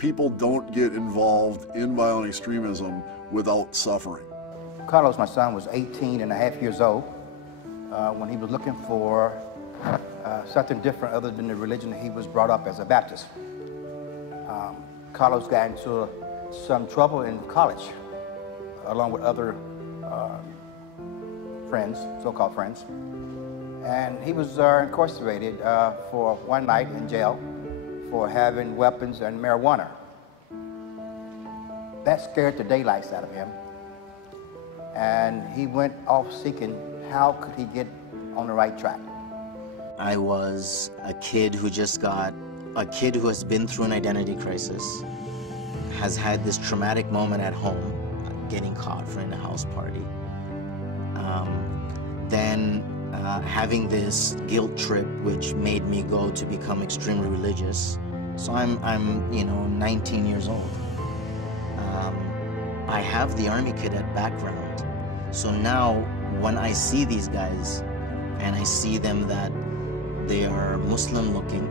people don't get involved in violent extremism without suffering. Carlos, my son, was 18 and a half years old when he was looking for something different other than the religion he was brought up as a Baptist. Carlos got into some trouble in college, along with other friends, so-called friends. And he was incarcerated for one night in jail for having weapons and marijuana. That scared the daylights out of him. And he went off seeking how could he get on the right track. I was a kid who who has been through an identity crisis, has had this traumatic moment at home, getting caught for in a house party. Then having this guilt trip which made me go to become extremely religious. So I'm 19 years old. I have the Army cadet background. So now when I see these guys and I see them that they are Muslim looking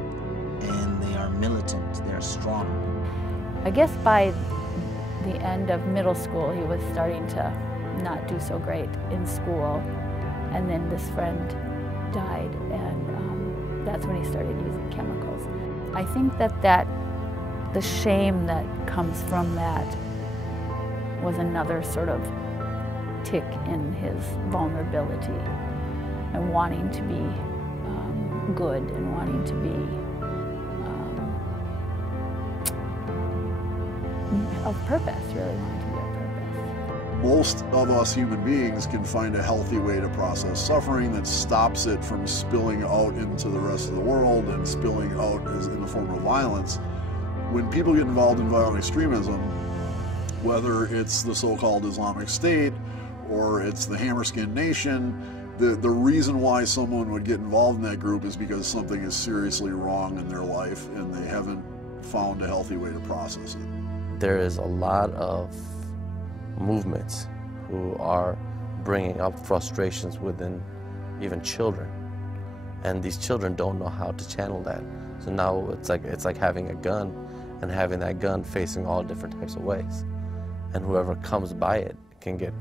and they are militant, they're strong. I guess by the end of middle school, he was starting to not do so great in school. And then this friend died, and that's when he started using chemicals. I think that the shame that comes from that was another sort of tick in his vulnerability and wanting to be good and wanting to be of purpose, really wanting to be of purpose. Most of us human beings can find a healthy way to process suffering that stops it from spilling out into the rest of the world and spilling out as in the form of violence. When people get involved in violent extremism, whether it's the so-called Islamic State or it's the Hammer-Skin Nation, the reason why someone would get involved in that group is because something is seriously wrong in their life and they haven't found a healthy way to process it. There is a lot of movements who are bringing up frustrations within even children, and these children don't know how to channel that. So now it's like having a gun and having that gun facing all different types of ways, and whoever comes by it can get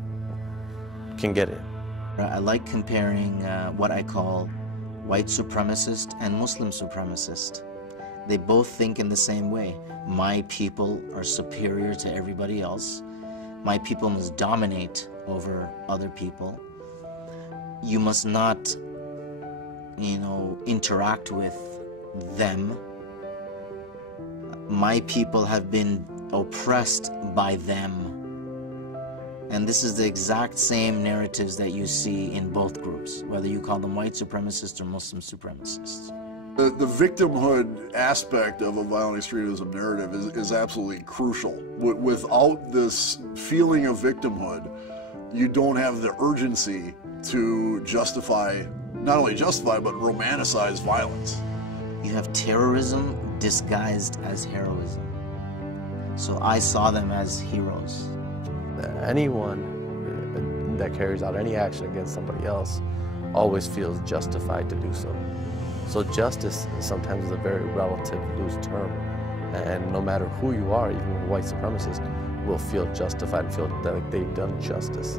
it. I like comparing what I call white supremacist and Muslim supremacist. They both think in the same way. My people are superior to everybody else. My people must dominate over other people. You must not, interact with them. My people have been oppressed by them. And this is the exact same narratives that you see in both groups, whether you call them white supremacists or Muslim supremacists. The victimhood aspect of a violent extremism narrative is absolutely crucial. Without this feeling of victimhood, you don't have the urgency to not only justify, but romanticize violence. You have terrorism disguised as heroism. So I saw them as heroes. Anyone that carries out any action against somebody else always feels justified to do so. So justice sometimes is a very relative, loose term, and no matter who you are, even a white supremacist will feel justified and feel that like they've done justice.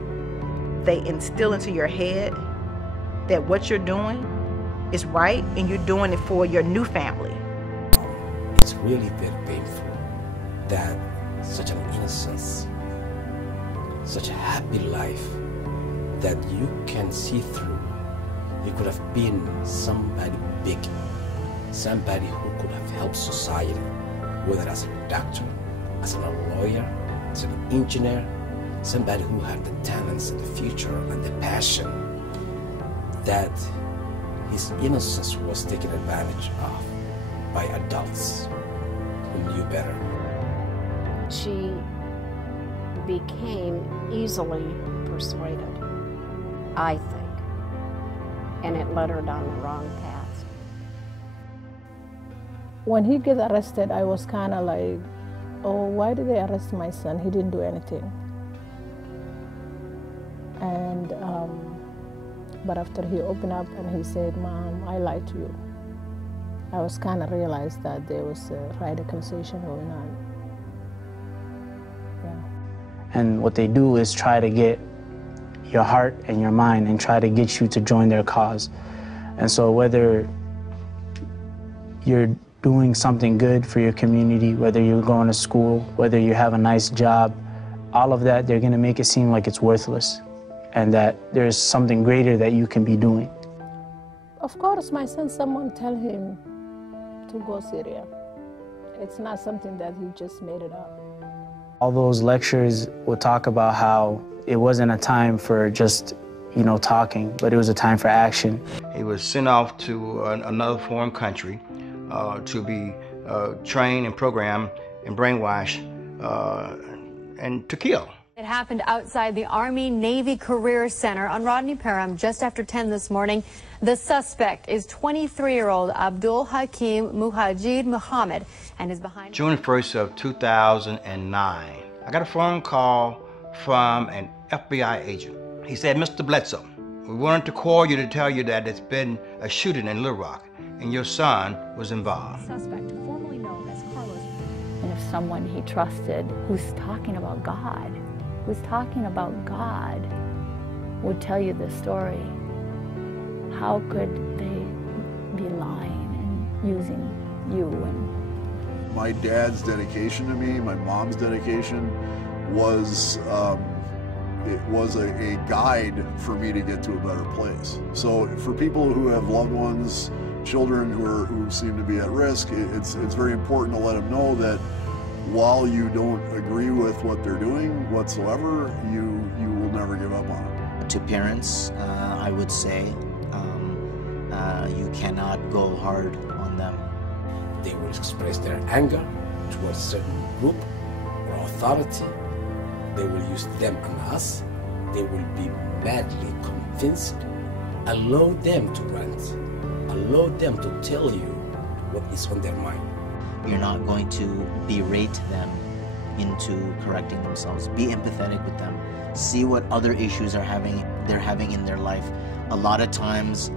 They instill into your head that what you're doing is right and you're doing it for your new family. It's really very painful that such an innocence, such a happy life that you can see through. You could have been somebody big, somebody who could have helped society, whether as a doctor, as a lawyer, as an engineer, somebody who had the talents and the future and the passion, that his innocence was taken advantage of by adults who knew better. She became easily persuaded, I think, and it led her down the wrong path. When he gets arrested, I was kind of like, oh, why did they arrest my son? He didn't do anything. And but after he opened up and he said, Mom, I lied to you, I was kind of realized that there was radicalization going on. And what they do is try to get your heart and your mind and try to get you to join their cause. And so whether you're doing something good for your community, whether you're going to school, whether you have a nice job, all of that, they're going to make it seem like it's worthless and that there's something greater that you can be doing. Of course, my son, someone tell him to go Syria. It's not something that he just made it up. All those lectures will talk about how it wasn't a time for just, talking, but it was a time for action. He was sent off to another foreign country to be trained and programmed and brainwashed and to kill. It happened outside the Army-Navy Career Center on Rodney Parham just after 10 this morning. The suspect is 23-year-old Abdul Hakim Muhajid Muhammad and is behind... June 1st of 2009, I got a phone call from an FBI agent. He said, Mr. Bledsoe, we wanted to call you to tell you that it's been a shooting in Little Rock and your son was involved. Suspect, formerly known as Carlos. And if someone he trusted who's talking about God, would tell you this story, how could they be lying and using you? And my dad's dedication to me, my mom's dedication was it was a guide for me to get to a better place. So for people who have loved ones, children who seem to be at risk, it's very important to let them know that while you don't agree with what they're doing whatsoever, you will never give up on it. To parents, I would say you cannot go hard on them. They will express their anger towards a certain group or authority. They will use them on us. They will be madly convinced. Allow them to rant. Allow them to tell you what is on their mind. You're not going to berate them into correcting themselves. Be empathetic with them. See what other issues they're having in their life. A lot of times,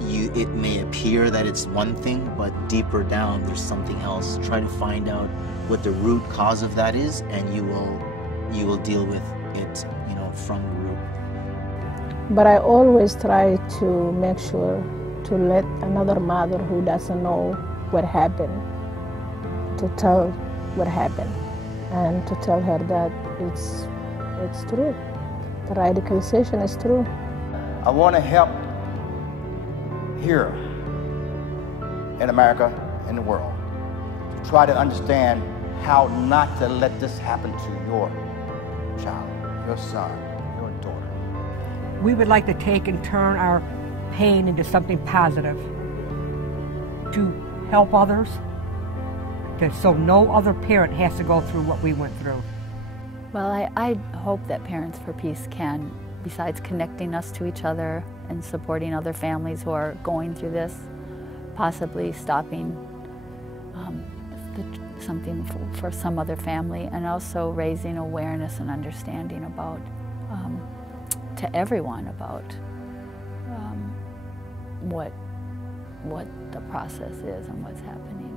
it may appear that it's one thing, but deeper down, there's something else. Try to find out what the root cause of that is, and you will deal with it, from the root. But I always try to make sure to let another mother who doesn't know what happened to tell what happened and to tell her that it's true. The radicalization is true. I want to help here in America, in the world, to try to understand how not to let this happen to your child, your son, your daughter. We would like to take and turn our pain into something positive, to help others, so no other parent has to go through what we went through. Well, I hope that Parents for Peace can, besides connecting us to each other and supporting other families who are going through this, possibly stopping something for some other family, and also raising awareness and understanding about, to everyone about what the process is and what's happening.